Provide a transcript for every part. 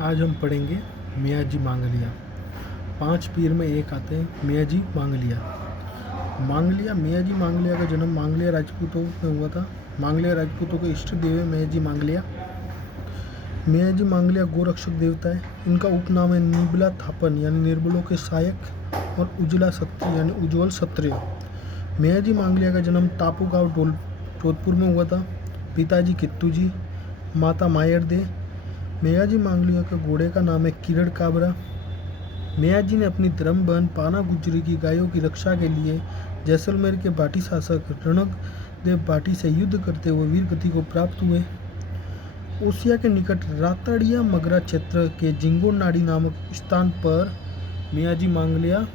आज हम पढ़ेंगे मियाँ जी मांगलिया। 5 पीर में एक आते हैं मियाँ जी मांगलिया। मियाँ जी मांगलिया का जन्म मांगलिया राजपूतों में हुआ था। मांगलिया राजपूतों के इष्ट देव है मियाँ जी मांगलिया। मियाँ जी मांगलिया गोरक्षक देवता है। इनका उपनाम है निबला थापन यानी निर्बलों के सहायक और उजला क्षत्रिय यानी उज्ज्वल क्षत्रिय। मियाँ जी मांगलिया का जन्म टापू गाँव जोधपुर में हुआ था। पिताजी कित्तू जी, माता मायर दे। मियाँ जी मांगलिया के घोड़े का नाम है किरण काबरा। मियाँ जी ने अपनी धर्म बहन पाना गुजरी की गायों की रक्षा के लिए जैसलमेर के बाटी शासक रणक देव बाटी से युद्ध करते हुए वीर गति को प्राप्त हुए। ओसिया के निकट राताड़िया मगरा क्षेत्र के जिंगोर नाड़ी नामक स्थान पर मियाँ जी मांगलिया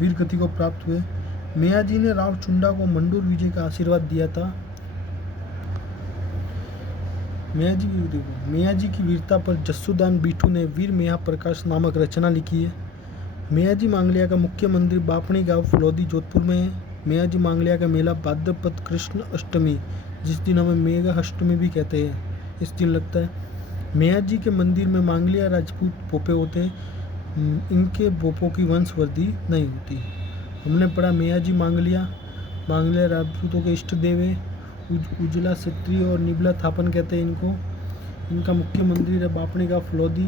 वीर गति को प्राप्त हुए। मियाँ जी ने राव चुंडा को मंडोर विजय का आशीर्वाद दिया था। मियाँ जी की वीरता पर जस्सुदान बीठू ने वीर मेहा प्रकाश नामक रचना लिखी है। मियाँ जी मांगलिया का मुख्य मंदिर बापणी गांव फलौदी जोधपुर में है। मियाँ जी मांगलिया का मेला भाद्रपद कृष्ण अष्टमी, जिस दिन हमें मेघा अष्टमी भी कहते हैं, इस दिन लगता है। मियाँ जी के मंदिर में मांगलिया राजपूत भोपे होते हैं। इनके भोपों की वंशवृद्धि नहीं होती। हमने पढ़ा मियाँ जी मांगलिया राजपूतों के इष्ट देव है। उजला क्षत्रिय और निबला थापन कहते हैं इनको। इनका मुख्य मंदिर है बापणी का फलौदी।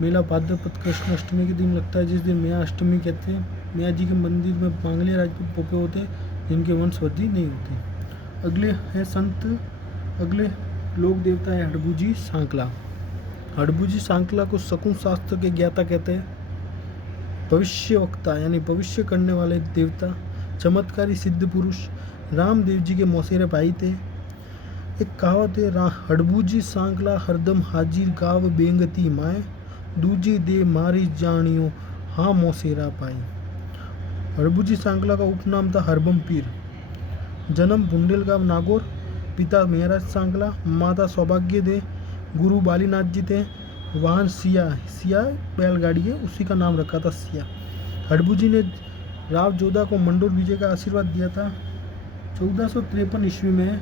मेला भाद्रपद कृष्ण अष्टमी के दिन लगता है, जिस दिन मेहा अष्टमी कहते हैं। मियाँ जी के मंदिर में मांगलिया राजपूत पोपे होते हैं जिनके वंशवृद्धि नहीं होती। अगले लोक देवता है हड़बूजी सांकला। हड़बूजी सांकला को शकुन शास्त्र के ज्ञाता कहते हैं। भविष्यवक्ता यानी भविष्य करने वाले देवता, चमत्कारी सिद्ध पुरुष, रामदेव जी के मौसेरे भाई थे। एक कहावत है, हड़बूजी सांकला हरदम हाजिर गाव बेंगती माए, दूजी दे मारी जानियो हाँ मौसेरा पाई। हड़बूजी सांकला का उपनाम था हरबम पीर। जन्म बुंडेलगांव नागौर। पिता मेहराज सांकला, माता सौभाग्य दे। गुरु बालीनाथ जी थे। वाहन सिया बैलगाड़ी है, उसी का नाम रखा था सिया। हड़बूजी ने राव जोधा को मंडोर विजय का आशीर्वाद दिया था। 1453 ईस्वी में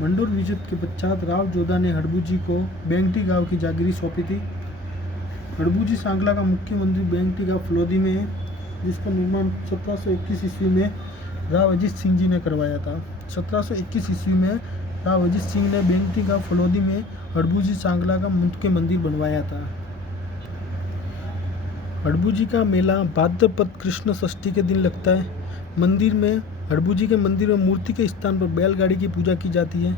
मंडोर विजय के पश्चात राव जोधा ने हड़बूजी को बेंगटी गांव की जागीरी सौंपी थी। हड़बूजी सांकला का मुख्य मंदिर बेंगटी गांव फलौदी में है, जिसका निर्माण 1721 ईस्वी में राव अजीत सिंह जी ने करवाया था। 1721 ईस्वी में राव अजीत सिंह ने बेंगटी गांव फलौदी में हड़बूजी सांकला का मुख्य मंदिर बनवाया था। हड़बूजी का मेला भाद्रपद कृष्ण षष्ठी के दिन लगता है। हड़बूजी के मंदिर में मूर्ति के स्थान पर बैलगाड़ी की पूजा की जाती है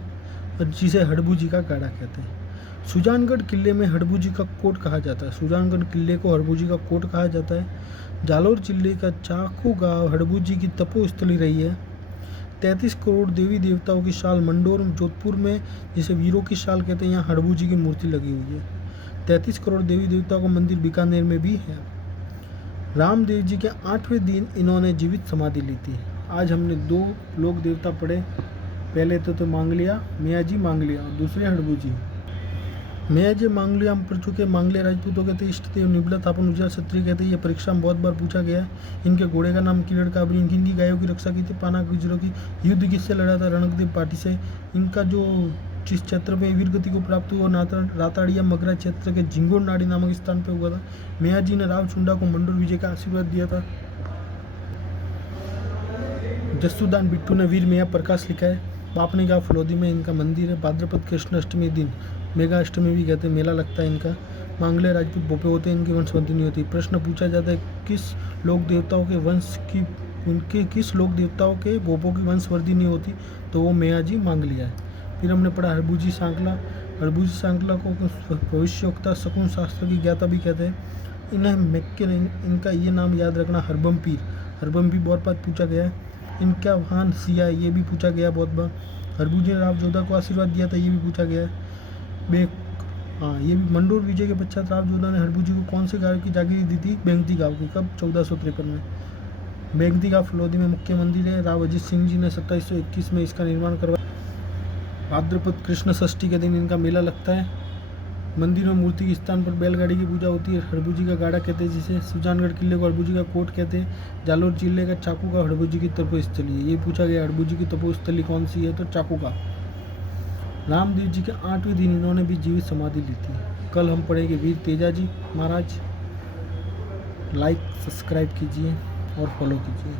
और जिसे हड़बूजी का गाड़ा कहते हैं। सुजानगढ़ किले में हड़बूजी का कोट कहा जाता है। सुजानगढ़ किले को हड़बूजी का कोट कहा जाता है। जालोर जिले का चाकू गांव हड़बूजी की तपोस्थली रही है। 33 करोड़ देवी देवताओं की शाल मंडोर जोधपुर में, जिसे वीरों की शाल कहते हैं, यहाँ हड़बूजी की मूर्ति लगी हुई है। 33 करोड़ देवी देवताओं का मंदिर बीकानेर में भी है। रामदेव जी के 8वें दिन इन्होंने जीवित समाधि ली थी। आज हमने 2 लोक देवता पढ़े। पहले तो मांगलिया मियाँ जी मांगलिया और दूसरे हड़बूजी। मियाँ जी मांगलिया हम पढ़ चुके। मांगलिया राजपूतों कहते हैं, इष्ट देव निबला थापन उजला क्षत्रिय कहते हैं। ये परीक्षा में बहुत बार पूछा गया है। इनके घोड़े का नाम किरण काबरी। इनकी गायों की रक्षा की थी। पाना गुजरों की युद्ध किससे लड़ा था? रणकदेव पाटी से। इनका जो जिस क्षेत्र में वीर गति को प्राप्त हुआ राताड़िया मगरा क्षेत्र के जिंगोर नाड़ी नामक स्थान पर हुआ था। मियाँ जी ने राव चुंडा को मंडोर विजय का आशीर्वाद दिया था। जस्सुदान बिट्टू ने वीर मेहा प्रकाश लिखा है। बापणी गांव फलौदी में इनका मंदिर है। भाद्रपद कृष्ण अष्टमी दिन मेघा अष्टमी भी कहते हैं, मेला लगता है इनका। मांगलिया राजपूत भोपे होते हैं, इनकी वंशवृद्धि नहीं होती। प्रश्न पूछा जाता है किस लोक देवताओं के भोपों की वंशवृद्धि नहीं होती, तो वो मियाँ जी मांगलिया है। फिर हमने पढ़ा हड़बूजी सांकला। हड़बूजी सांकला को भविष्यवक्ता शकुन शास्त्र की ज्ञाता भी कहते हैं। इनका ये नाम याद रखना हरबम पीर बहुत बार पूछा गया है। इनका वाहन सिया, ये भी पूछा गया बहुत बार। हड़बूजी ने राव जोधा को आशीर्वाद दिया था, ये भी पूछा गया है। ये भी मंडोर विजय के पश्चात राव जोधा ने हड़बूजी को कौन से गांव की जागीरी दी थी? बेंगती गांव की। कब? 1453 में। बेंगती गांव फलौदी में मुख्य मंदिर है। राव अजीत सिंह जी ने 2721 में इसका निर्माण करवाया। भाद्रपद कृष्ण षष्ठी के दिन इनका मेला लगता है। मंदिर में मूर्ति के स्थान पर बैलगाड़ी की पूजा होती है। हड़बूजी का गाड़ा कहते हैं जिसे। सुजानगढ़ किले को हड़बूजी का कोट कहते हैं। जालोर जिले का चाकू का हड़बूजी की तपोस्थली है। ये पूछा गया हड़बूजी की तपोस्थली कौन सी है, तो चाकू का। रामदेव जी के 8वें दिन इन्होंने भी जीवित समाधि ली थी। कल हम पढ़ेंगे वीर तेजा जी महाराज। लाइक सब्सक्राइब कीजिए और फॉलो कीजिए।